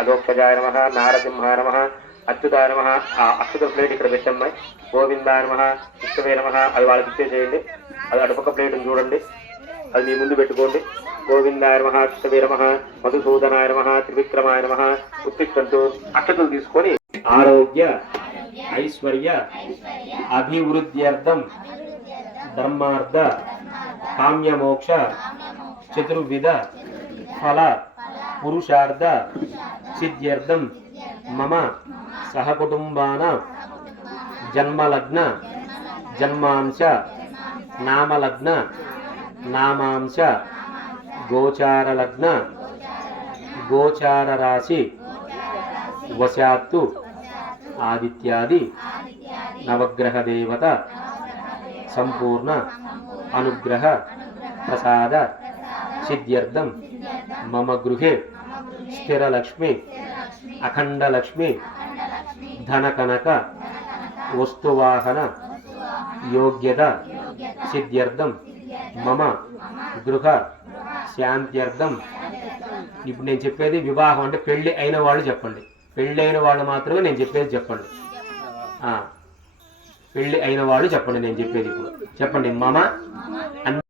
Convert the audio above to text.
అధోక్షజాయ నమ నారసింహాయ నమ అచ్యుతాయ నమ ఆ ప్లేట్ ఇక్కడ పెట్టమ్మాయి గోవిందాయ నమ ఇష్టవే నమ అది వాళ్ళకి ఇచ్చేసేయండి అది అటుపక్క ప్లేట్ని చూడండి. అది మీ ముందు పెట్టుకోండి. గోవిందాయ నమ ఇష్టవే నమ మధుసూదనాయ నమ త్రివిక్రమాయ నమ ఉత్తిష్టంటూ అక్షతలు తీసుకొని ఆరోగ్య ఐశ్వర్య అభివృద్ధ్యర్థం ధర్మార్థ కామ్యమోక్ష చతుర్విధ ఫల పురుషార్థ సిద్ధ్యర్థం. మమ సహకుటుంబాన జన్మలగ్న జన్మాంశ నామలగ్న నామాంశ గోచారలగ్న గోచార రాశి వశాత్తు ఆదిత్యాది నవగ్రహ దేవత సంపూర్ణ అనుగ్రహ ప్రసాద సిద్ధ్యర్థం. మమ గృహే స్థిరలక్ష్మి అఖండలక్ష్మి ధనకనక వస్తువాహన యోగ్యత సిద్ధ్యర్థం మమ గృహ శాంత్యర్థం ఇప్పుడు నేను చెప్పేది వివాహం అంటే పెళ్ళి అయిన వాళ్ళు చెప్పండి. పెళ్ళి అయిన వాళ్ళు మాత్రమే నేను చెప్పేది చెప్పండి. పెళ్ళి అయిన వాళ్ళు చెప్పండి నేను చెప్పేది ఇప్పుడు. చెప్పండి మమ అన్